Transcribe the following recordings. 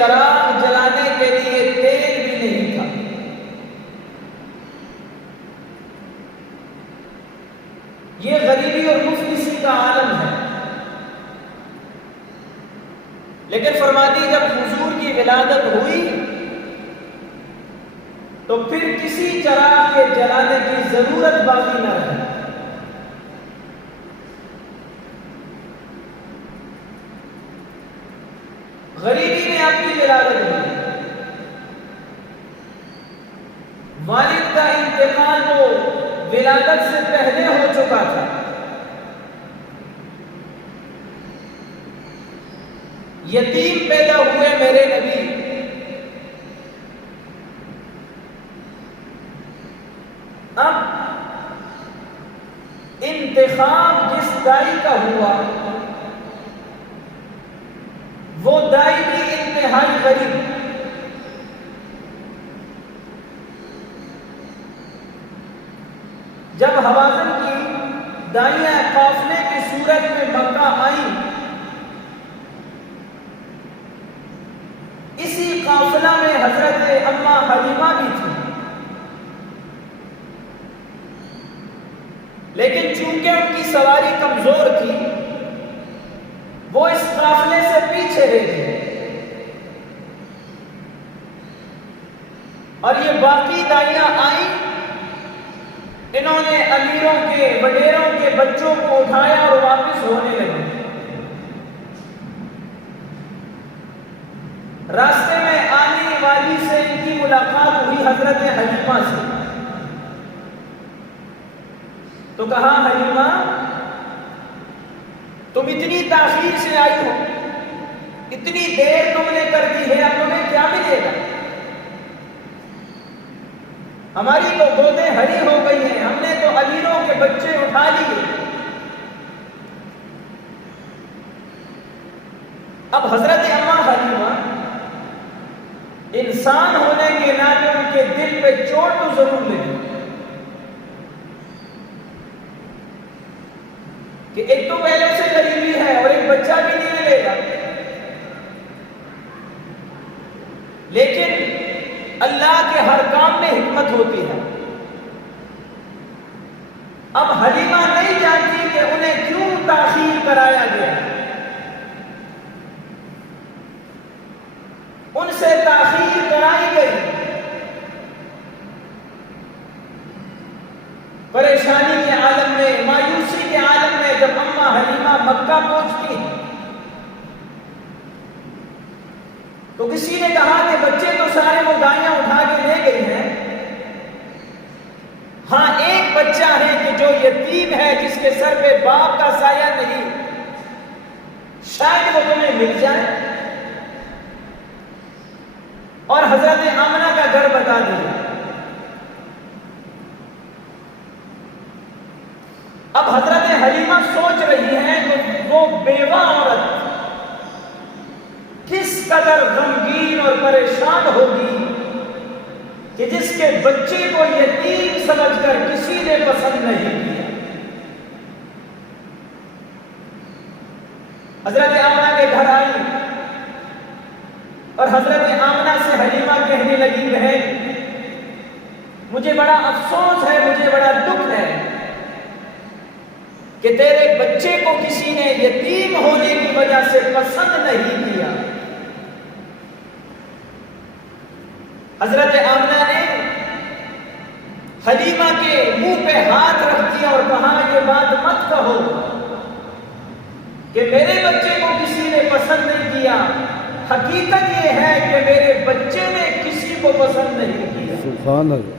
چراغ جلانے کے لیے تیل بھی نہیں تھا۔ یہ غریبی اور مفلسی کا عالم ہے۔ لیکن فرماتی جب حضور کی ولادت ہوئی تو پھر کسی چراغ کے جلانے کی ضرورت باقی نہ رہی۔ غریبی میں آپ کی ولادت ہوئی، والد کا انتقال تو ولادت سے پہلے ہو چکا تھا، یتیم پیدا ہوئے میرے نبی، اب انتخاب جس دائی کا ہوا وہ دائی بھی انتہائی غریب۔ جب حوازن کی دائیاں قافلے کی صورت میں مکہ آئیں، اسی قافلہ میں حضرت اماں حلیمہ بھی تھی، لیکن چونکہ ان کی سواری کمزور تھی وہ اس قافلے سے پیچھے رہ گئے، اور یہ باقی دائیاں آئیں، انہوں نے امیروں کے وڈیروں کے بچوں کو اٹھایا اور واپس ہونے لگے۔ راستے میں آنے والی سے ان کی ملاقات ہوئی حضرت حلیمہ سے، تو کہا حلیمہ تم اتنی تاخیر سے آئی ہو، اتنی دیر تم نے کر دی ہے، اب تمہیں کیا ملے گا؟ ہماری تو گودیں ہری ہو گئی ہیں، ہم نے تو امیروں کے بچے اٹھا لیے، اب حضرت اماں حلیمہ انسان ہونے کے ناطے ان کے دل پہ چوٹ تو ضرور لگی کہ ایک تو پہلے سے غریبی ہے اور ایک بچہ بھی نہیں ملے گا، لیکن اللہ کے ہر کام میں حکمت ہوتی ہے۔ اب حلیمہ نہیں جانتی کہ انہیں کیوں تاخیر کرایا گیا، ان سے تاخیر کرائی گئی، پریشانی کے عالم میں، مایوسی کے عالم میں جب اماں حلیمہ مکہ پہنچتی ہیں تو کسی نے کہا کہ بچے تو سارے وہ دائیاں اٹھا کے لے گئی ہیں، ہاں ایک بچہ ہے کہ جو یتیم ہے، جس کے سر پہ باپ کا سایہ نہیں، شاید وہ تمہیں مل جائے، اور حضرت آمنہ کا گھر بتا دیا۔ اب حضرت حلیمہ سوچ رہی ہے کہ وہ بیوہ عورت کس قدر غمگین اور پریشان ہوگی کہ جس کے بچے کو یتیم سمجھ کر کسی نے پسند نہیں کیا۔ حضرت آمنہ کے گھر آئی اور حضرت آمنہ سے حلیمہ کہنے لگی بہن مجھے بڑا افسوس ہے، مجھے بڑا دکھ ہے کہ تیرے بچے کو کسی نے یتیم ہونے کی وجہ سے پسند نہیں کیا۔ حضرت آمنہ نے حلیمہ کے منہ پہ ہاتھ رکھ دیا اور کہا یہ بات مت کہو کہ میرے بچے کو کسی نے پسند نہیں کیا، حقیقت یہ ہے کہ میرے بچے نے کسی کو پسند نہیں کیا۔ سبحان اللہ۔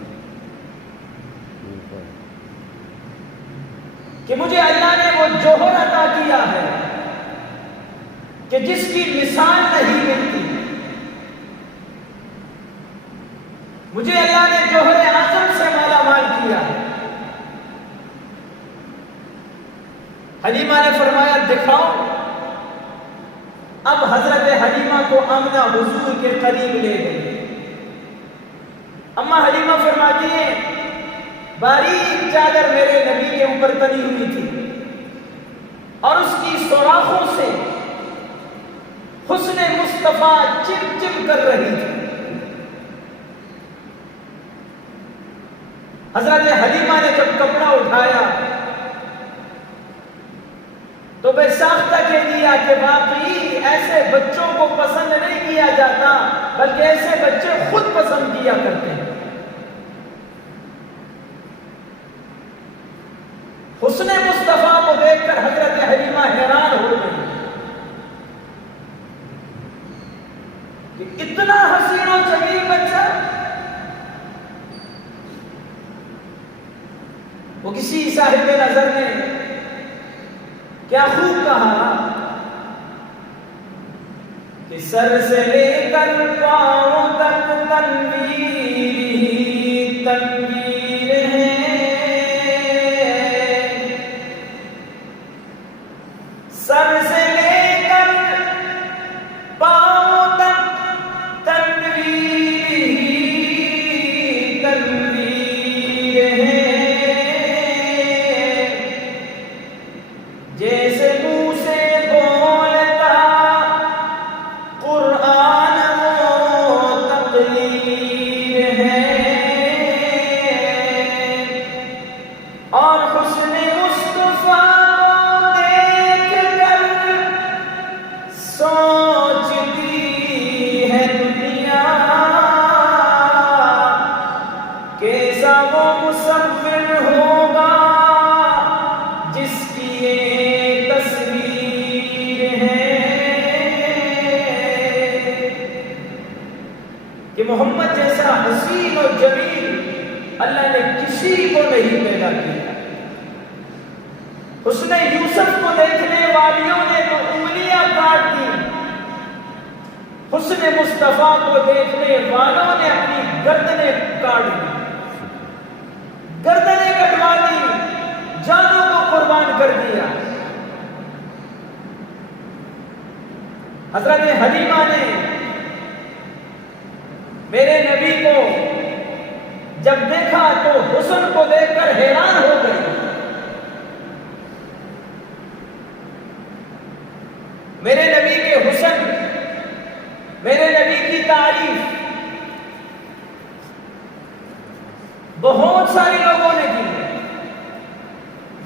کہ مجھے اللہ نے وہ جوہر عطا کیا ہے کہ جس کی مثال نہیں ملتی، مجھے اللہ نے جوہر اعظم سے مالا مال کیا ہے۔ حلیمہ نے فرمایا دکھاؤ۔ اب حضرت حلیمہ کو آمنہ حضور کے قریب لے گئی۔ اماں حلیمہ فرماتی ہیں باریک چادر میرے نبی کے اوپر تنی ہوئی تھی اور اس کی سوراخوں سے حسن مصطفیٰ چم چم کر رہی تھی. حضرت حلیمہ نے جب کپڑا اٹھایا تو بے ساختہ کہہ دیا کہ واقعی ایسے بچوں کو پسند نہیں کیا جاتا بلکہ ایسے بچے خود پسند کیا کرتے ہیں. حسن مصطفیٰ کو دیکھ کر حضرت حلیمہ حیران ہو گئی کہ اتنا حسین و جمیل بچہ. وہ کسی صاحب نظر نے کیا خوب کہا کہ سر سے لے کر پاؤں تک تنویر ہی تنویر ہے. سر سے لے کر پاؤں تک تنویر ہی تنویر ہے. جیسے منہ سے بولتا قرآن وہ تقریر ہے. اور حسن مصطفیٰ کو دیکھ کر سوچتی ہے دنیا کیسا وہ مصور ہوگا جس کی یہ تصویر ہے. کہ محمد جیسا حسین و جمیل اللہ نے کسی کو نہیں پیدا کیا. حسن یوسف کو دیکھنے والیوں نے تو انگلیاں کاٹ دی. حسن مصطفیٰ کو دیکھنے والوں نے اپنی گردنیں کاٹ دی, گردنیں کٹوا دی, جانوں کو قربان کر دیا. حضرت حلیمہ نے میرے نبی کو جب دیکھا تو حسن کو دیکھ کر حیران ہو گئی. میرے نبی کے حسن, میرے نبی کی تعریف بہت سارے لوگوں نے کی ہے,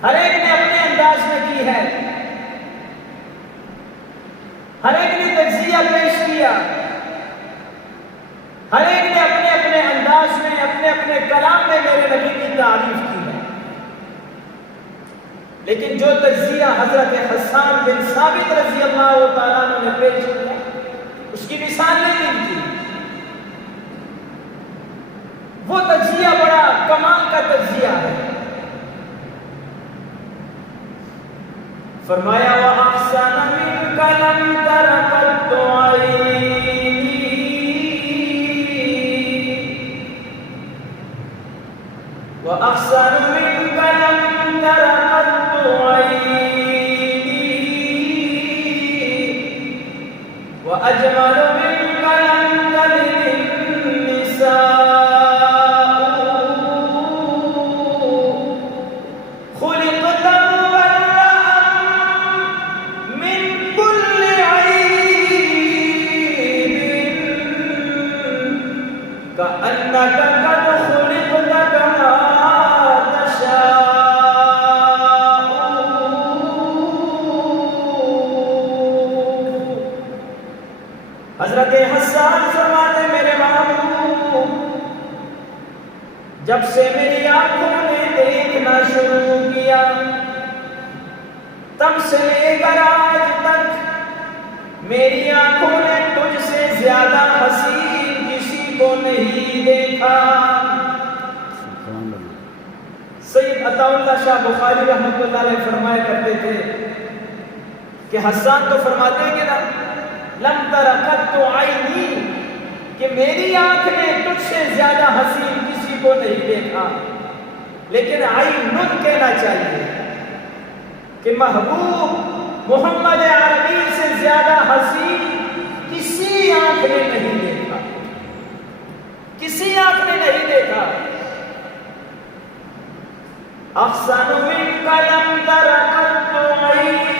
ہر ایک نے اپنے انداز میں کی ہے, ہر ایک نے تجزیہ پیش کیا, ہر ایک نے اپنے اپنے انداز میں اپنے اپنے کلام میں میرے نبی کی تعریف کی ہے. لیکن جو تجزیہ حضرت حسان بن ثابت رضی اللہ تعالیٰ عنہ نے پیش کیا اس کی مثال نہیں ملتی. وہ تجزیہ بڑا کمال کا تجزیہ ہے. فرمایا وَأَحْسَنَ مِنْكَ لَمْ تَرَ قَطُّ عَيْنِي وَأَحْسَنُ مِنْكَ لَمْ تَرَ قَطُّ عَيْنِي وَأَجْمَلُ مِنْكَ لَمْ تَلِدِ النِّسَاءُ خُلِقْتَ كأنك قد خلقت كما تشاء. حضرت حسان فرماتے میرے محبوب جب سے میری آنکھوں نے دیکھنا شروع کیا تب سے لے کر آج تک میری آنکھوں نے تجھ سے زیادہ حسین کسی کو نہیں دیکھا. سید عطا اللہ شاہ بخاری رحمۃ اللہ علیہ فرمایا کرتے تھے کہ حسان تو فرماتے ہیں کہ نا لم تر قط عینی کہ میری آنکھ نے تجھ سے زیادہ حسین کسی کو نہیں دیکھا, لیکن عین کہنا چاہیے کہ محبوب محمد عربی سے زیادہ حسین کسی آنکھ نے نہیں دیکھا, کسی آنکھ نے نہیں دیکھا. احسن منک لم تر قط عینی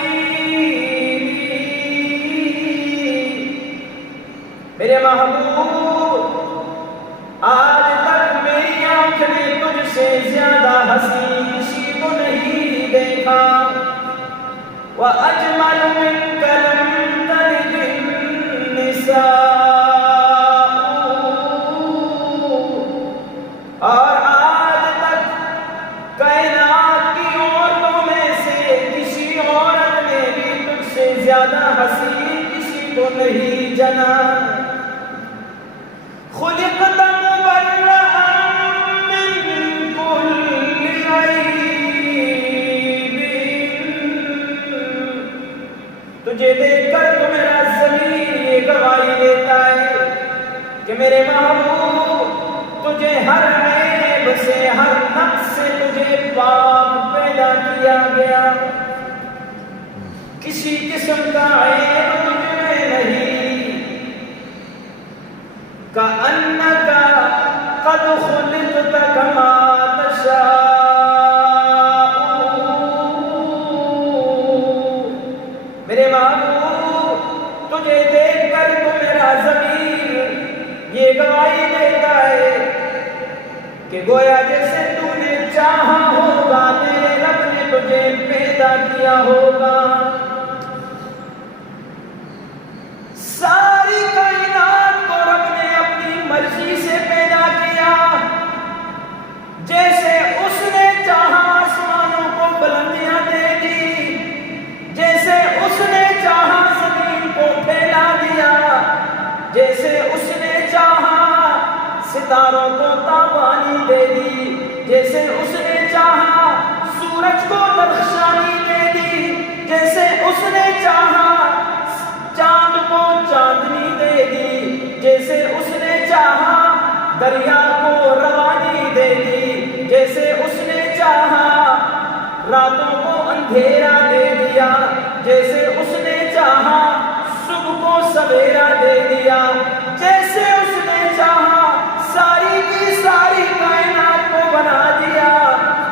میرے محبوب آج تک میری آنکھ نے تجھ سے زیادہ حسین کسی کو نہیں دیکھا وَأَجْمَلُ مِنْكَ لَمْ تَلِدِ النِّسَاءُ اور آج تک کائنات کی عورتوں میں سے کسی عورت نے بھی تجھ سے زیادہ حسین کسی کو نہیں جنا خلقت مبرأً من كل عیب تجھے دیکھ کر تو میرا ضمیر یہ گواہی دیتا ہے کہ میرے محبوب تجھے ہر عیب سے ہر نقص سے تجھے پاک پیدا کیا گیا کسی قسم کا عیب تجھ میں نہیں كأنك قد خلقت كما تشاء میرے محبوب تجھے دیکھ کر تو میرا ضمیر یہ گواہی دیتا ہے کہ گویا جیسے تو نے چاہا ہوگا میرے رب نے تجھے پیدا کیا ہوگا ساری کائنات کو رب نے اپنی مرضی سے پیدا کیا جیسے اس نے چاہا آسمانوں کو بلندیاں دے دی جیسے اس نے چاہا زمین کو پھیلا دیا جیسے اس نے چاہا ستاروں کو تابانی دے دی جیسے اس نے چاہا سورج کو درخشانی دے دی جیسے اس نے چاہا چاند کو چاندنی دے دی جیسے اس نے چاہا دریا کو روانی دے دی جیسے اس نے چاہا راتوں کو اندھیرا دے دیا جیسے اس نے چاہا صبح کو سویرا دے دیا جیسے اس نے چاہا ساری کی ساری کائنات کو بنا دیا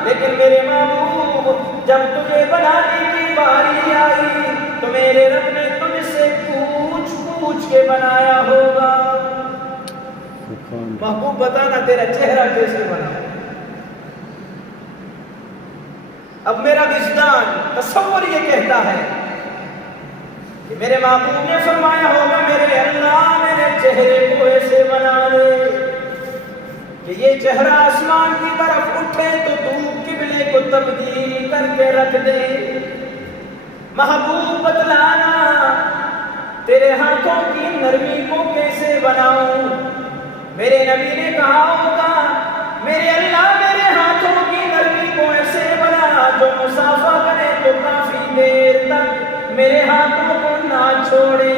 لیکن میرے محبوب جب تجھے بنانے کی باری آئی تو میرے رب نے تجھ سے پوچھ کے بنایا ہوگا محبوب بتانا تیرا چہرہ کیسے بنا اب میرا وجدان تصور یہ کہتا ہے کہ میرے محبوب نے فرمایا ہوگا میرے اللہ میرے چہرے کو ایسے بنا دے کہ یہ چہرہ آسمان کی طرف اٹھے تو تو قبلے کو تبدیل کر کے رکھ دے محبوب بتلانا تیرے ہاتھوں کی نرمی کو کیسے بناؤں میرے نبی نے کہا ہوگا میرے اللہ میرے ہاتھوں کی نرمی کو ایسے بنا جو مسافہ کرے تو کافی دیر تک میرے ہاتھوں کو نہ چھوڑے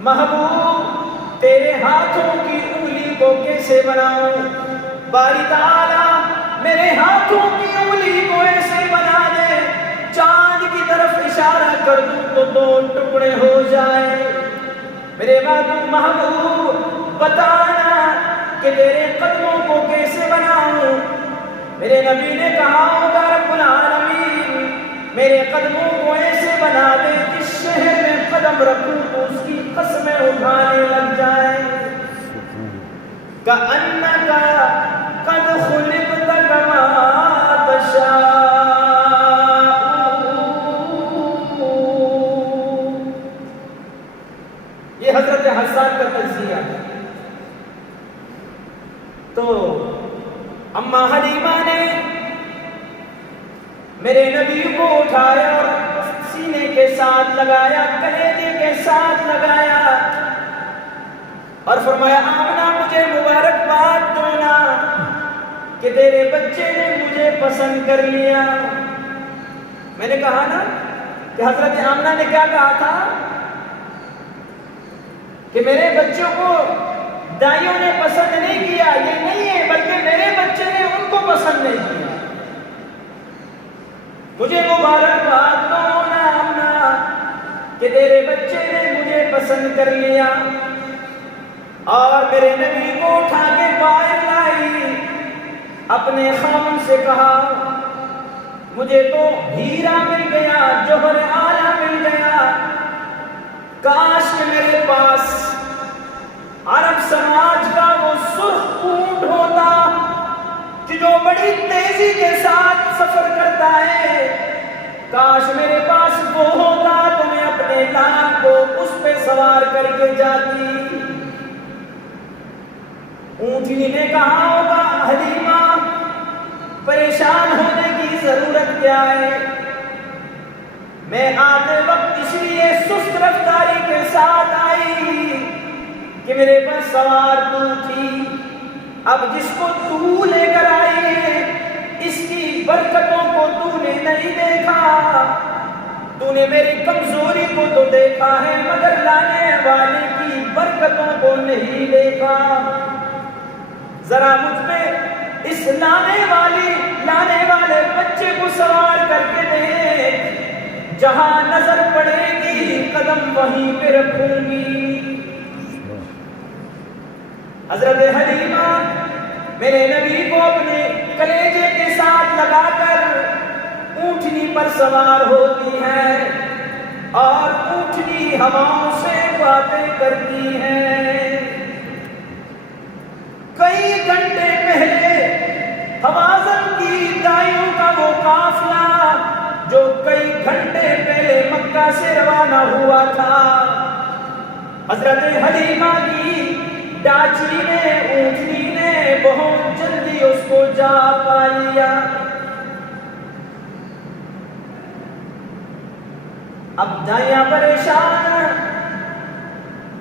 محبوب تیرے ہاتھوں کی انگلی کو کیسے بناؤں باری تعالیٰ میرے ہاتھوں کی انگلی کو ایسے بنا دے چاند کی طرف اشارہ کر دوں تو دو ٹکڑے ہو جائے میرے محبوب بتانا کہ تیرے قدموں کو کیسے بناؤں میرے نبی نے کہا ہوگا رب العالمین میرے قدموں کو ایسے بنا دے جس شہر میں قدم رکھوں تو اس کی قسمیں اٹھانے لگ جائے كأنك قد خلقت كما تشاء یہ حضرت حسان کا تجزیہ ہے تو اما حلیمہ نے میرے نبی کو اٹھایا اور سینے کے ساتھ لگایا کلیجے کے ساتھ لگایا اور فرمایا آمنہ مجھے مبارکباد دو نا کہ تیرے بچے نے مجھے پسند کر لیا میں نے کہا نا کہ حضرت آمنہ نے کیا کہا تھا کہ میرے بچوں کو دائیوں نے پسند نہیں کیا یہ نہیں ہے بلکہ میرے بچے نے ان کو پسند نہیں کیا مجھے مبارکباد دو نا آمنہ کہ تیرے بچے نے مجھے پسند کر لیا اور میرے نبی کو اٹھا کے باہر لائی اپنے خاوند سے کہا مجھے تو ہیرا مل گیا جوہر اعلیٰ مل گیا کاش کہ میرے پاس کاش میرے پاس وہ ہوتا تو میں اپنے لال کو اس پہ سوار کر کے جاتی۔ اونٹنی نے کہا ہوگا حلیمہ پریشان ہونے کی ضرورت کیا ہے، میں آتے وقت اس لیے سست رفتاری کے ساتھ آئی کہ میرے پر سوار تو تھی، اب جس کو تو لے کر آئی ہے اس کی برکتوں کو تو نے نہیں دیکھا، تو نے میری کمزوری کو تو دیکھا ہے مگر لانے والے کی برکتوں کو نہیں دیکھا۔ ذرا مجھ پہ اس لانے والے بچے کو سوار کر کے دیکھ، جہاں نظر پڑے گی قدم وہیں پہ رکھوں گی۔ حضرت حلیمہ میرے نبی کو اپنے کلیجے کے ساتھ لگا کر اونٹنی پر سوار ہوتی ہے اور اونٹنی ہواؤں سے باتیں کرتی ہے۔ کئی گھنٹے پہلے حوازن کی دائیوں کا وہ قافلہ جو کئی گھنٹے پہلے مکہ سے روانہ ہوا تھا، حضرت حلیمہ کی ڈاچی نے اونٹنی نے بہت جلدی اس کو جا پا لیا۔ اب دائیاں پریشان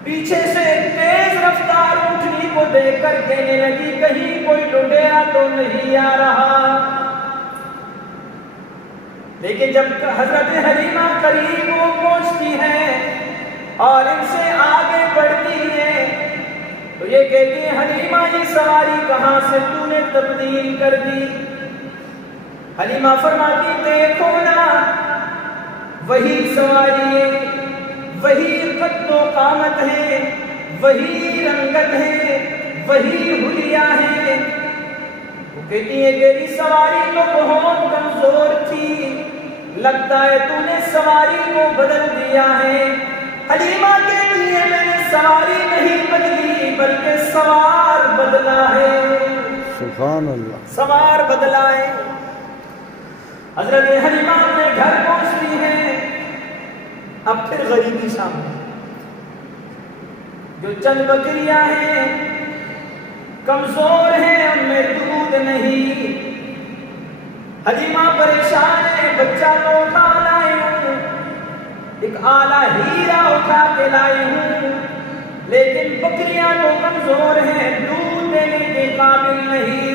پیچھے سے تیز رفتار اونٹنی کو دیکھ کر کہنے لگی کہیں کوئی لٹیرا تو نہیں آ رہا، لیکن جب حضرت حلیمہ قریب وہ پہنچتی ہے اور ان سے آگے بڑھتی ہے تو یہ کہتی ہے حلیمہ یہ سواری کہاں سے تو نے تبدیل کر دی؟ حلیمہ فرماتی دیکھو نا وہی سواری ہے، وہی قد و قامت ہے، وہی رنگت ہے، وہی حلیہ ہے۔ وہ کہتی ہے تیری سواری تو بہت کمزور تھی، لگتا ہے تو نے سواری کو بدل دیا ہے۔ حلیمہ کہتی ہے میں نے سواری نہیں بدلی بلکہ سوار بدلا ہے۔ سبحان اللہ، سوار بدلا ہے۔ حضرت حلیمہ اپنے گھر پہنچتی ہے، اب پھر غریبی سامنے، جو چند بکریاں ہیں کمزور ہیں ان میں دودھ نہیں۔ حلیمہ پریشان ہے، بچہ تو اٹھا لائی ہوں، ایک آلہ ہیرا اٹھا کے لائی ہوں، لیکن بکریاں تو کمزور ہیں، دودھ دینے کے قابل نہیں۔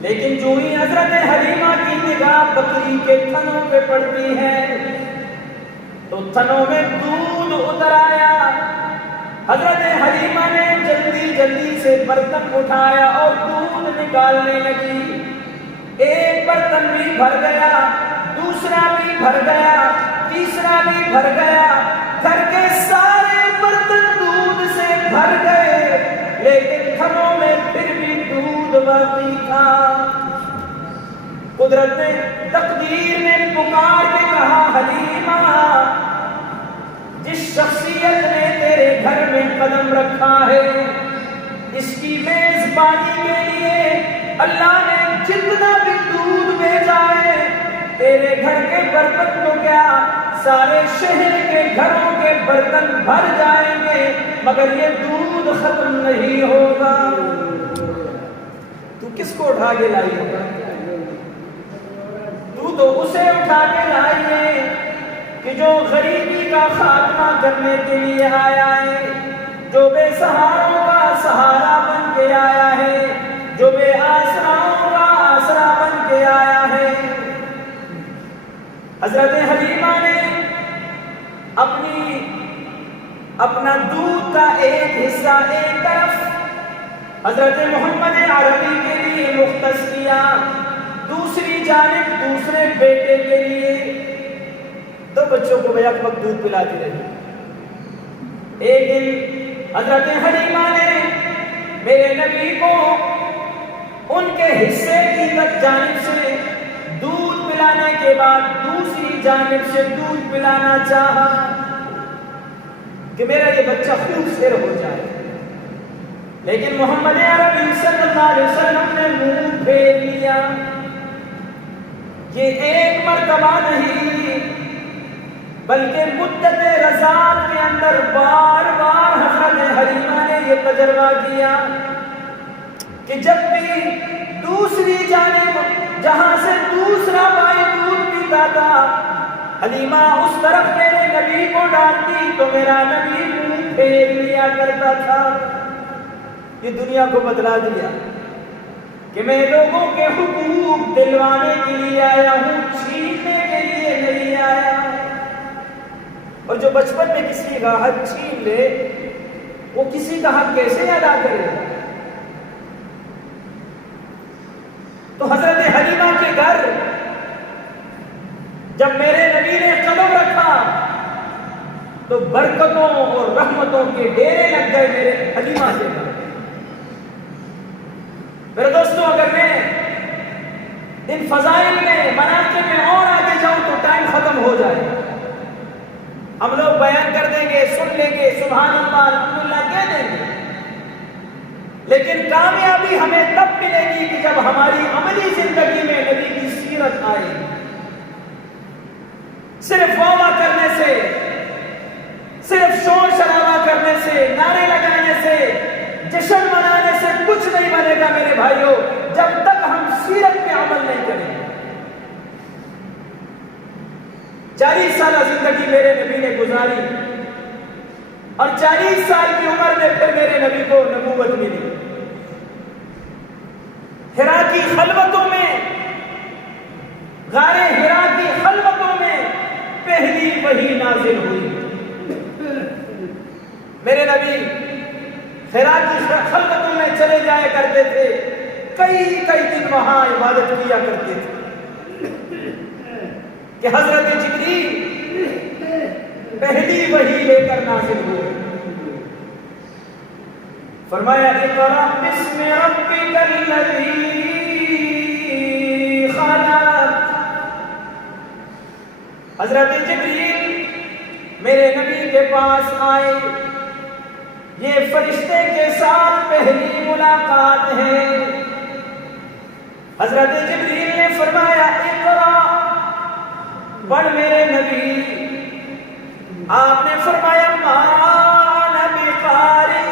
لیکن جو ہی حضرت حلیمہ کی نگاہ بکری کے تھنوں پہ پڑتی ہے تو تھنوں میں دودھ اتر آیا۔ حضرت حلیمہ نے جلدی سے برتن اٹھایا اور دودھ نکالنے لگی۔ ایک برتن بھی بھر گیا، دوسرا بھی بھر گیا، تیسرا بھی بھر گیا، گھر کے سارے برتن دودھ سے بھر گئے، لیکن تھنوں میں پھر بھی دودھ باقی تھا۔ قدرت نے، تقدیر نے پکار کے کہا حلیمہ جس شخصیت نے تیرے گھر میں قدم رکھا ہے اس کی میزبانی کے لیے اللہ نے جتنا بھی دودھ بھیجا ہے، تیرے گھر کے برتن تو کیا سارے شہر کے گھروں کے برتن بھر جائیں گے مگر یہ دودھ ختم نہیں ہوگا۔ تو کس کو اٹھا کے لائی ہوگا؟ تو اسے اٹھا کے لائی ہے کہ جو غریبی کا خاتمہ کرنے کے لیے آیا ہے، جو بے سہاروں کا سہارا بن کے آیا ہے، جو بے آسراؤں کا آسرا بن کے آیا ہے۔ حضرت حلیمہ نے اپنا دودھ کا ایک حصہ ایک طرف حضرت محمد عربی کے لیے مختص کیا، دوسری جانب دوسرے بیٹے کے لیے، دو بچوں کو بیک وقت دودھ پلاتی رہی۔ ایک دن حضرت حلیمہ نے میرے نبی کو ان کے حصے کی جانب سے دودھ پلانے کے بعد دوسری جانب سے دودھ پلانا چاہا کہ میرا یہ بچہ خوب سیر ہو جائے۔ لیکن محمد عربی صلی اللہ علیہ وسلم نے منہ پھیر لیا. یہ ایک مرتبہ نہیں بلکہ مدت رضاعت کے اندر بار بار حضرت حلیمہ نے یہ تجربہ کیا کہ جب بھی دوسری جانب جہاں سے دوسرا بھائی دودھ پیتا تھا حلیمہ اس طرف میرے نبی کو ڈالتی تو میرا نبی منہ پھیر لیا کرتا تھا. یہ دنیا کو بتلا دیا کہ میں لوگوں کے حقوق دلوانے کے لیے آیا ہوں, چھیننے کے لیے نہیں آیا. اور جو بچپن میں کسی کا حق چھین لے وہ کسی کا حق کیسے ادا کرے؟ تو حضرت حلیمہ کے گھر جب میرے نبی نے قدم رکھا تو برکتوں اور رحمتوں کے ڈیرے لگ گئے میرے حلیمہ کے گھر. میرے دوستوں, اگر میں ان فضائل میں مناقب میں اور آگے جاؤں تو ٹائم ختم ہو جائے. ہم لوگ بیان کر دیں گے, سن لیں گے, سبحان اللہ الحمدللہ کہہ دیں گے, لیکن کامیابی ہمیں تب ملے گی کہ جب ہماری عملی زندگی میں نبی کی سیرت آئے. صرف واہ کرنے سے, صرف شور شرابہ کرنے سے, نعرے لگانے سے, جشن منانے سے کچھ نہیں بنے گا میرے بھائیوں, جب تک ہم سیرت پہ عمل نہیں کریں. 40 سالہ زندگی میرے نبی نے گزاری اور 40 سال کی عمر میں پھر میرے نبی کو نبوت ملی. ہرا کی خلوتوں میں, غار ہرا کی خلوتوں میں پہلی وحی نازل ہوئی. میرے نبی ہرا کی خلوتوں میں چلے جایا کرتے تھے, کئی دن وہاں عبادت کیا کرتے تھے کہ حضرت جبریل پہلی وحی لے کر نازل ہوئے. فرمایا اقرأ بسم ربک الذی خلق. حضرت جبریل میرے نبی کے پاس آئے. یہ فرشتے کے ساتھ پہلی ملاقات ہے. حضرت جبریل نے فرمایا اقرأ, پڑھ میرے نبی. آپ نے فرمایا ما انا بقارئ,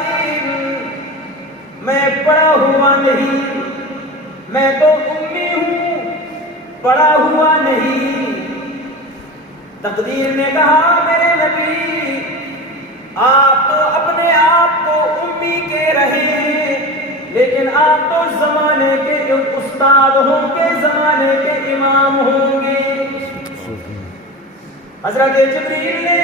میں پڑھا ہوا نہیں, میں تو امی ہوں, پڑھا ہوا نہیں. تقدیر نے کہا میرے نبی آپ تو اپنے آپ کو امی کے رہے ہیں, لیکن آپ تو زمانے کے استاد ہوں گے, زمانے کے امام ہوں گے. حضرت جبریل نے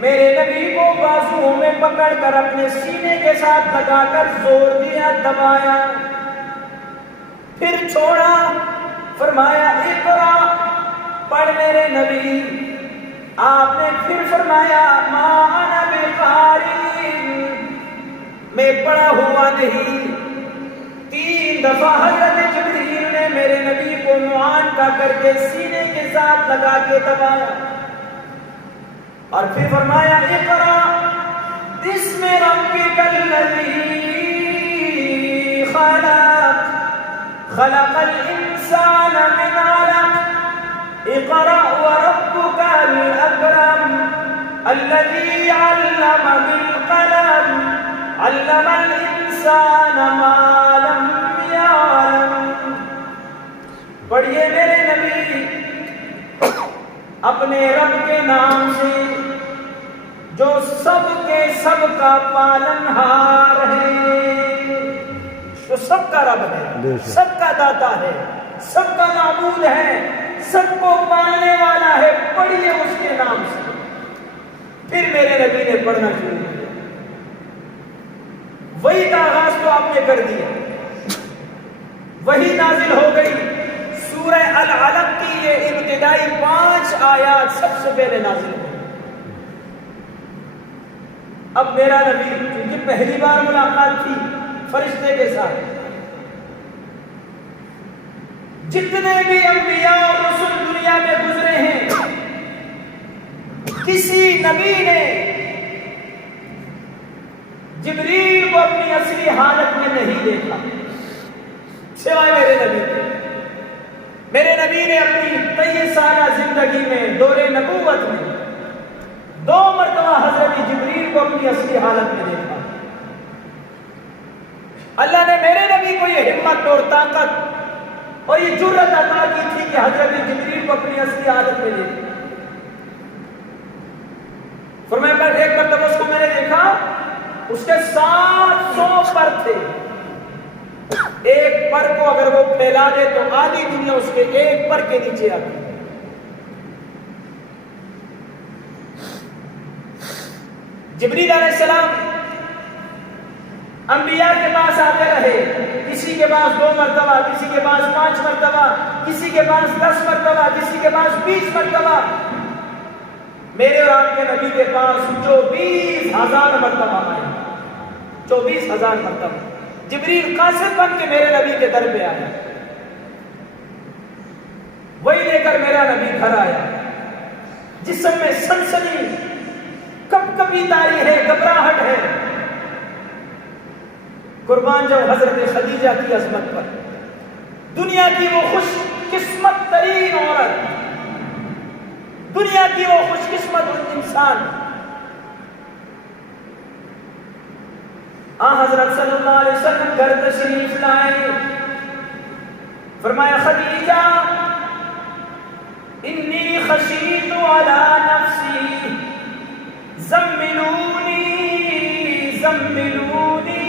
میرے نبی کو بازوؤں میں پکڑ کر اپنے سینے کے ساتھ لگا کر زور دیا, دبایا, پھر چھوڑا. فرمایا اقرأ, پڑھ میرے نبی. آپ نے پھر فرمایا ما انا بقارئ, میں پڑھا ہوا نہیں. 3 دفعہ حضرت جبریل نے میرے نبی کو معانقہ کر کے سینے کے ساتھ لگا کے دبایا اور پھر فرمایا اقرأ بسم ربک الذی خلق, خلق الانسان من علق, اقرأ وربک الاکرم الذی علم بالقلم, علم الانسان ما لم یعلم. پڑھیے میرے نبی اپنے رب کے نام سے جو سب کے سب کا پالنہار ہے, جو سب کا رب ہے, سب کا داتا ہے, سب کا معبود ہے, سب کو پالنے والا ہے. پڑھیے اس کے نام سے. پھر میرے نبی نے پڑھنا شروع کیا. وہی کا آغاز تو آپ نے کر دیا, وہی نازل ہو گئی. سورہ العلق کی یہ ابتدائی 5 آیات سب سے پہلے نازل ہوئی. اب میرا نبی کیونکہ پہلی بار ملاقات تھی فرشتے کے ساتھ, جتنے بھی انبیاء اور رسول دنیا میں گزرے ہیں کسی نبی نے جبریل کو اپنی اصلی حالت میں نہیں دیکھا سوائے میرے نبی کے۔ میرے نبی نے اپنی 23 سالہ زندگی میں دور نبوت میں 2 مرتبہ حضرت جبریل کو اپنی اصلی حالت میں دیکھا۔ اللہ نے میرے نبی کو یہ ہمت اور طاقت اور یہ جرأت عطا کی تھی کہ حضرت جبریل کو اپنی اصلی حالت میں دیکھا۔ فرمایا ایک مرتبہ اس کو میں نے دیکھا، اس کے 700 پر تھے، ایک پر کو اگر وہ پھیلا دے تو آدھی دنیا اس کے ایک پر کے نیچے آتی۔ جبریل علیہ السلام انبیاء کے پاس آتے رہے، کسی کے پاس 2 مرتبہ، کسی کے پاس 5 مرتبہ، کسی کے پاس 10 مرتبہ، کسی کے پاس 20 مرتبہ۔ میرے اور آپ کے نبی کے پاس 24,000 مرتبہ آئے، 24,000 مرتبہ جبریل قاصد بن کے میرے نبی کے در پہ آیا، وہی لے کر میرا نبی گھر آیا، جسم میں سنسنی کب کبھی تاری ہے، گھبراہٹ ہے، قربان جاؤ حضرت خدیجہ کی عظمت پر۔ دنیا کی وہ خوش قسمت ترین عورت، دنیا کی وہ خوش قسمت انسان، حضرت صلی اللہ علیہ وسلم گھر تشریف لائے، فرمایا خدیجہ انی خشیت علی نفسی زملونی زملونی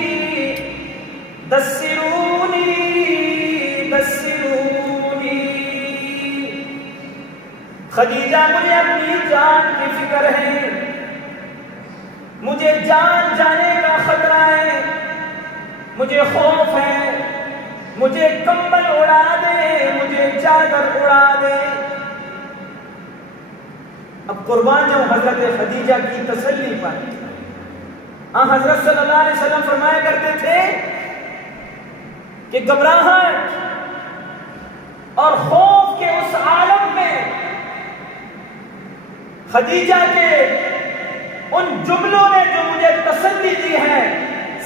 دسرونی دسرونی۔ خدیجہ مجھے اپنی جان کی فکر ہے، مجھے جان جانے کا خطرہ ہے، مجھے خوف ہے، مجھے کمبل اڑا دے، مجھے چادر اڑا دے۔ اب قربان جاؤں حضرت خدیجہ کی تسلی پر۔ حضرت صلی اللہ علیہ وسلم فرمایا کرتے تھے کہ گھبراہٹ اور خوف کے اس عالم میں خدیجہ کے ان جملوں نے جو مجھے تسلی دی ہے،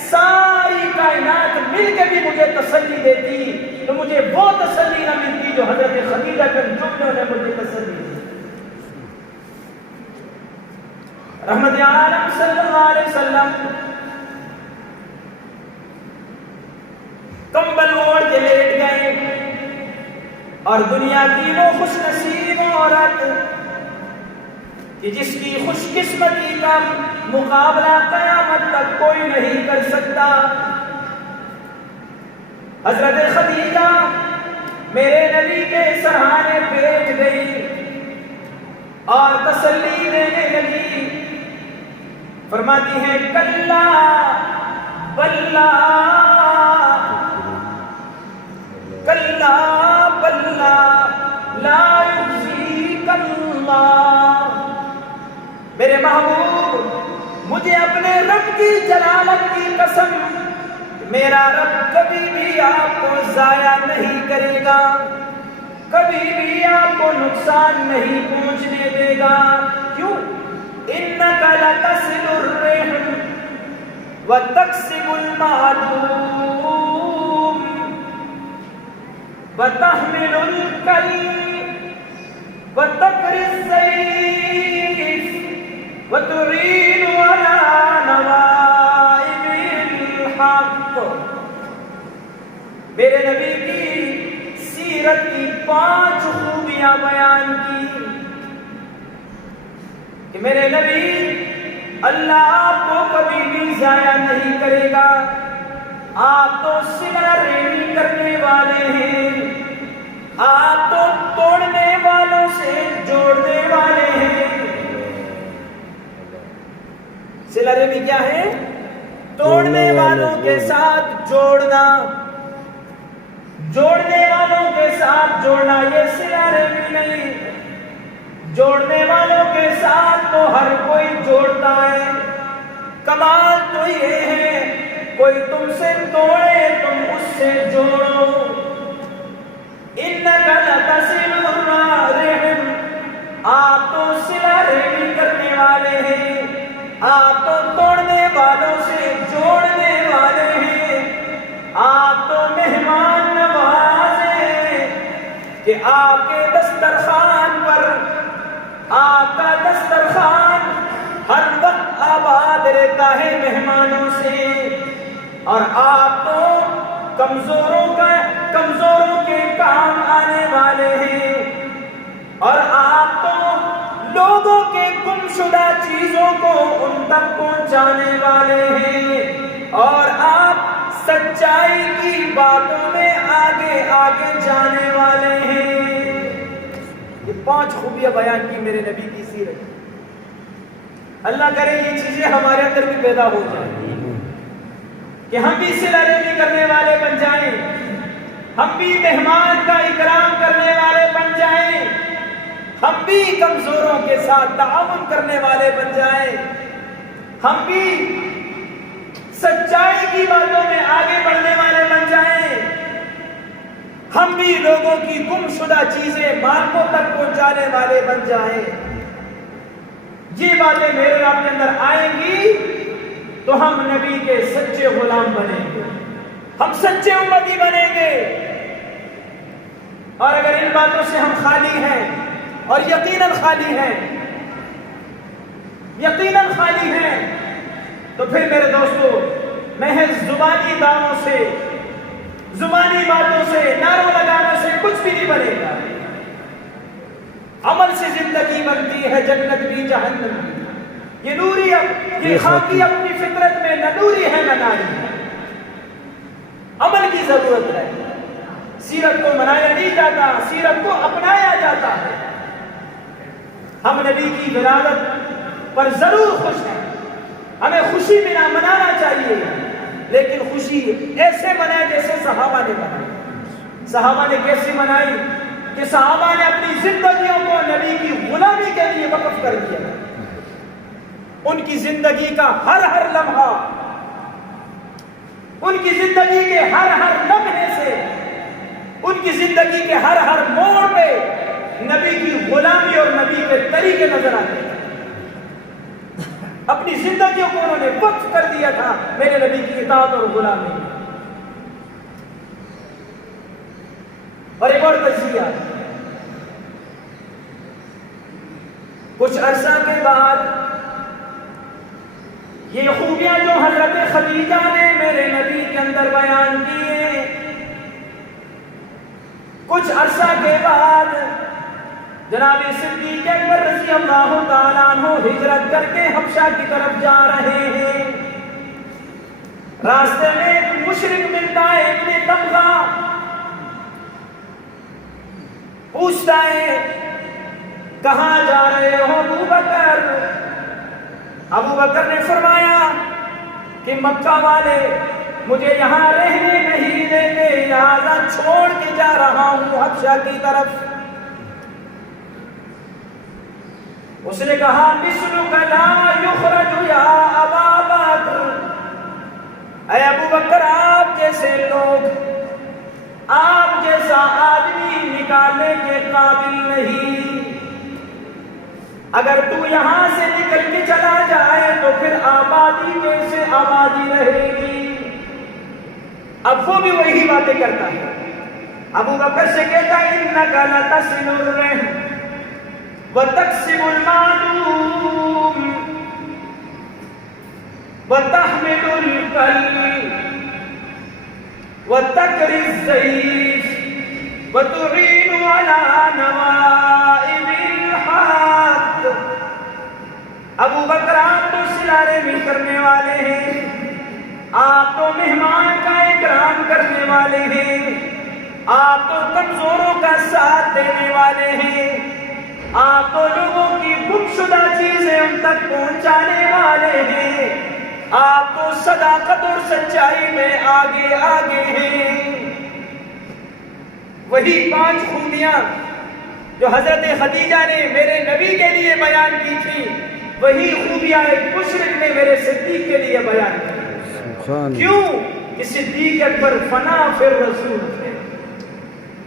ساری کائنات مل کے بھی مجھے تسلی دیتی تو مجھے وہ تسلی نہ ملتی جو حضرت خدیجہ کے جملوں نے مجھے تسلی دی۔ رحمت عالم صلی اللہ علیہ وسلم کمبل اوڑھ کے لیٹ گئے، اور دنیا کی وہ خوش نصیب عورت کہ جس کی خوش قسمتی کا مقابلہ قیامت تک کوئی نہیں کر سکتا، حضرت خدیجہ میرے نبی کے سرہانے بیٹھ گئی اور تسلی دینے لگی، فرماتی ہیں کلا بلا کلا بلا لا یخزیک اللہ۔ میرے محبوب مجھے اپنے رب کی جلالت کی قسم، میرا رب کبھی بھی آپ کو ضائع نہیں کرے گا، کبھی بھی آپ کو نقصان نہیں پہنچنے دے گا۔ کیوں؟ انک لتصل الرحم وتکسب المعدوم وتحمل الکل وتقری الضیف وتعین علی نوائب الحق۔ میرے نبی کی سیرت کی 5 خوبیاں بیان کی کہ میرے نبی اللہ آپ کو کبھی بھی ضائع نہیں کرے گا، آپ تو صلہ ریمی کرنے والے ہیں، آپ تو توڑنے والوں سے جوڑنے والے ہیں۔ صلہ ریمی کیا ہے؟ توڑنے والوں کے ساتھ جوڑنا، جوڑنے والوں کے ساتھ جوڑنا، یہ صلہ ریمی نہیں۔ جوڑنے والوں کے ساتھ تو ہر کوئی جوڑتا ہے، کمال تو یہ ہے کوئی تم سے توڑے تم اس سے جوڑو۔ انک لتصل الرحم، آپ تو صلہ ریمی کرنے والے ہیں، آپ تو توڑنے والوں سے آپ تو مہمان نواز ہیں کہ آپ کے دسترخوان پر آپ کا دسترخوان ہر وقت آباد رہتا ہے مہمانوں سے، اور آپ تو کمزوروں کے کام آنے والے ہیں، اور آپ تو لوگوں کے گمشدہ چیزوں کو ان تک پہنچانے والے ہیں، اور آپ سچائی کی باتوں میں آگے آگے جانے والے ہیں۔ یہ 5 خوبیاں بیان کی میرے نبی کی سیرت۔ اللہ کرے یہ چیزیں ہمارے اندر بھی پیدا ہو جائیں کہ ہم بھی صلہ رحمی کرنے والے بن جائیں، ہم بھی مہمان کا اکرام کرنے والے بن جائیں، ہم بھی کمزوروں کے ساتھ تعاون کرنے والے بن جائیں، ہم بھی سچائی کی باتوں میں آگے بڑھنے والے بن جائیں، ہم بھی لوگوں کی گمشدہ چیزیں مالکوں تک پہنچانے والے بن جائیں۔ یہ باتیں میرے آپ کے اندر آئیں گی تو ہم نبی کے سچے غلام بنیں گے، ہم سچے امتی بنیں گے۔ اور اگر ان باتوں سے ہم خالی ہیں، اور یقیناً خالی ہیں، یقیناً خالی ہیں، تو پھر میرے دوستو محض زبانی دعووں سے، زبانی باتوں سے، نعروں لگانے سے کچھ بھی نہیں بنے گا۔ عمل سے زندگی بنتی ہے، جنت بھی جہنم بھی۔ یہ نوری یہ خاکی اپنی فطرت میں نہ نوری ہے نہ ناری ہے، عمل کی ضرورت ہے۔ سیرت کو منایا نہیں جاتا، سیرت کو اپنایا جاتا ہے۔ ہم نبی کی ولادت پر ضرور خوش ہیں، ہمیں خوشی منانا چاہیے، لیکن خوشی ایسے منائے جیسے صحابہ نے منائی۔ صحابہ نے کیسی منائی کہ صحابہ نے اپنی زندگیوں کو نبی کی غلامی کے لیے وقف کر دیا۔ ان کی زندگی کا ہر لمحہ، ان کی زندگی کے ہر لمحے سے، ان کی زندگی کے ہر موڑ پہ نبی کی غلامی اور نبی کے طریقے نظر آتے تھے۔ اپنی زندگیوں کو انہوں نے وقف کر دیا تھا میرے نبی کی اطاعت اور غلامی۔ اور ایک اور تجزیہ، کچھ عرصہ کے بعد یہ خوبیاں جو حضرت خدیجہ نے میرے نبی کے اندر بیان کی ہیں، کچھ عرصہ کے بعد جناب صدیق اکبر رضی اللہ تعالیٰ عنہ ہجرت کر کے حبشہ کی طرف جا رہے ہیں۔ راستے میں ایک مشرک ملتا ہے، ابن طبغہ، پوچھتا ہے کہاں جا رہے ہو ابو بکر؟ ابو بکر نے فرمایا کہ مکہ والے مجھے یہاں رہنے نہیں دیتے، لہذا چھوڑ کے جا رہا ہوں حبشہ کی طرف۔ اس نے کہا مثلک لا یخرج یا ابا بکر، اے ابو بکر آپ جیسے لوگ، آپ جیسا آدمی نکالنے کے قابل نہیں، اگر تو یہاں سے نکل کے چلا جائے تو پھر آبادی کیسے آبادی رہے گی؟ اب وہ بھی وہی باتیں کرتا ہے۔ ابو بکر سے کہتا ہے انک لتصل الرحم وتکسب المعدوم وتحمل الكل وتقري الضيف وتعين على نوائب الحق۔ ابو بکر آپ تو صلہ رحمی کرنے والے ہیں، آپ تو مہمان کا اکرام کرنے والے ہیں، آپ تو کمزوروں کا ساتھ دینے والے ہیں، آپ تو لوگوں کی گمشدہ چیزیں ان تک پہنچانے والے ہیں، آپ تو صداقت اور سچائی میں آگے آگے ہیں۔ وہی 5 خوبیاں جو حضرت خدیجہ نے میرے نبی کے لیے بیان کی تھی، وہی خوبیاں ایک مشرک نے میرے صدیق کے لیے بیان کی۔ کیوں؟ کہ صدیق اکبر فنا فی الرسول تھے،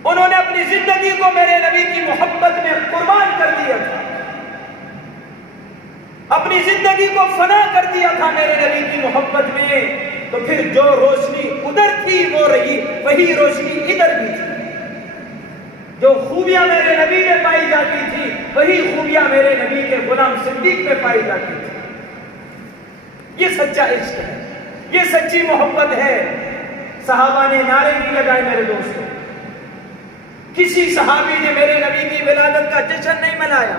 انہوں نے اپنی زندگی کو میرے نبی کی محبت میں قربان کر دیا تھا، اپنی زندگی کو فنا کر دیا تھا میرے نبی کی محبت میں۔ تو پھر جو روشنی ادھر تھی وہ رہی، وہی روشنی ادھر بھی تھی۔ جو خوبیاں میرے نبی میں پائی جاتی تھی وہی خوبیاں میرے نبی کے غلام صدیق میں پائی جاتی تھی۔ یہ سچا عشق ہے، یہ سچی محبت ہے۔ صحابہ نے نعرے نہیں لگائے میرے دوستوں، کسی صحابی نے میرے نبی کی ولادت کا جشن نہیں منایا،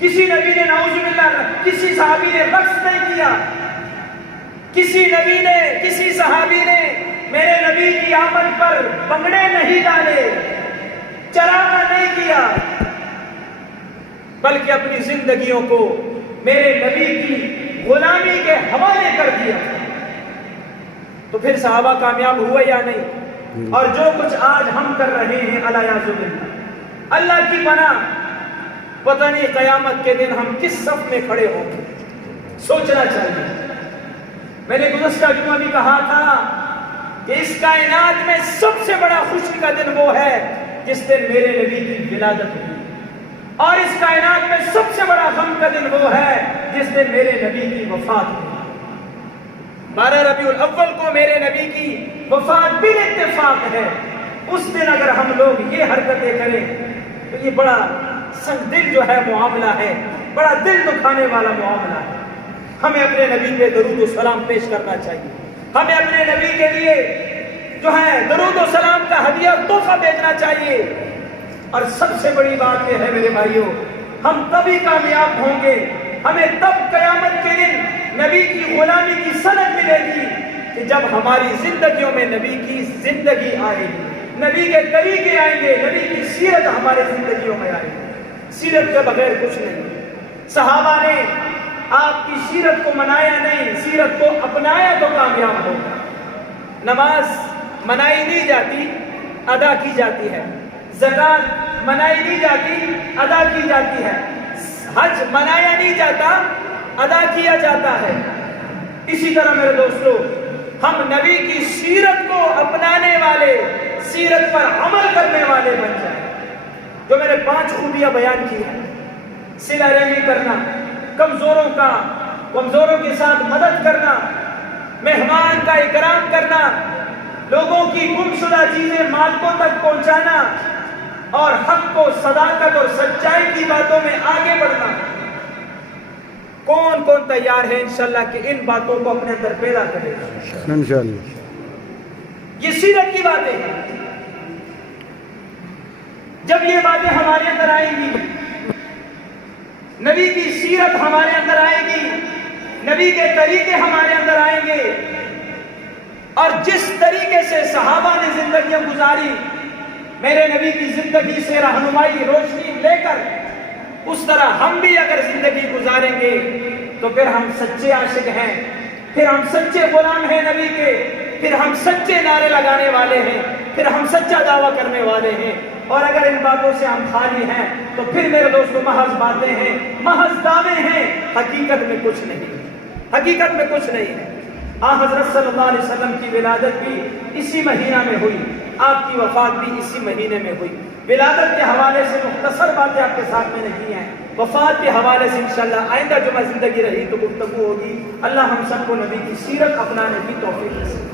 کسی نبی نے نعوذ باللہ کسی صحابی نے رقص نہیں کیا، کسی صحابی نے میرے نبی کی آمد پر بنگڑے نہیں ڈالے، چراغا نہیں کیا، بلکہ اپنی زندگیوں کو میرے نبی کی غلامی کے حوالے کر دیا۔ تو پھر صحابہ کامیاب ہوئے یا نہیں؟ اور جو کچھ آج ہم کر رہے ہیں الیاذ باللہ، اللہ کی پناہ، پتہ نہیں قیامت کے دن ہم کس صف میں کھڑے ہوں گے، سوچنا چاہیے۔ میں نے گزشتہ جمعہ بھی کہا تھا کہ اس کائنات میں سب سے بڑا خوشی کا دن وہ ہے جس دن میرے نبی کی ولادت ہوئی، اور اس کائنات میں سب سے بڑا غم کا دن وہ ہے جس دن میرے نبی کی وفات ہوئی۔ 12 ربیع الاول کو میرے نبی کی وفات بال اتفاق ہے۔ اس دن اگر ہم لوگ یہ حرکتیں کریں تو یہ بڑا سنگ دل جو ہے معاملہ ہے، بڑا دل دکھانے والا معاملہ ہے۔ ہمیں اپنے نبی پہ درود و سلام پیش کرنا چاہیے، ہمیں اپنے نبی کے لیے جو ہے درود و سلام کا ہدیہ تحفہ بھیجنا چاہیے۔ اور سب سے بڑی بات یہ ہے میرے بھائیوں، ہم تبھی کامیاب ہوں گے، ہمیں تب قیامت کے دن نبی کی غلامی کی سند ملے گی کہ جب ہماری زندگیوں میں نبی کی زندگی آئے گی، نبی کے طریقے آئیں گے، نبی کی سیرت ہمارے زندگیوں میں آئے گی۔ سیرت کے بغیر کچھ نہیں۔ صحابہ نے آپ کی سیرت کو منایا نہیں، سیرت کو اپنایا تو کامیاب ہوگا۔ نماز منائی نہیں جاتی، ادا کی جاتی ہے۔ زکات منائی نہیں جاتی، ادا کی جاتی ہے۔ حج منایا نہیں جاتا، ادا کیا جاتا ہے۔ اسی طرح میرے دوستو، ہم نبی کی سیرت کو اپنانے والے، سیرت پر عمل کرنے والے بن جائیں۔ جو میں نے 5 خوبیاں بیان کی ہیں، صلہ رحمی کرنا، کمزوروں کے ساتھ مدد کرنا، مہمان کا اکرام کرنا، لوگوں کی گم شدہ چیزیں مالکوں تک پہنچانا، اور حق کو صداقت اور سچائی کی باتوں میں آگے بڑھنا۔ کون کون تیار ہے انشاءاللہ کہ ان باتوں کو اپنے اندر پیدا کرے گا؟ انشاءاللہ۔ یہ سیرت کی باتیں ہیں۔ جب یہ باتیں ہمارے اندر آئیں گی، نبی کی سیرت ہمارے اندر آئے گی، نبی کے طریقے ہمارے اندر آئیں گے، اور جس طریقے سے صحابہ نے زندگیاں گزاری، میرے نبی کی زندگی سے رہنمائی روشنی لے کر، اس طرح ہم بھی اگر زندگی گزاریں گے تو پھر ہم سچے عاشق ہیں، پھر ہم سچے غلام ہیں نبی کے، پھر ہم سچے نعرے لگانے والے ہیں، پھر ہم سچا دعویٰ کرنے والے ہیں۔ اور اگر ان باتوں سے ہم خالی ہیں تو پھر میرے دوستو محض باتیں ہیں، محض دعوے ہیں، حقیقت میں کچھ نہیں، حقیقت میں کچھ نہیں ہے۔ حضرت صلی اللہ علیہ وسلم کی ولادت بھی اسی مہینہ میں ہوئی، آپ کی وفات بھی اسی مہینے میں ہوئی۔ ولادت کے حوالے سے مختصر باتیں آپ کے ساتھ میں نے کی ہیں، وفات کے حوالے سے انشاءاللہ آئندہ جمعہ زندگی رہی تو گفتگو ہوگی۔ اللہ ہم سب کو نبی کی سیرت اپنانے کی توفیق دے۔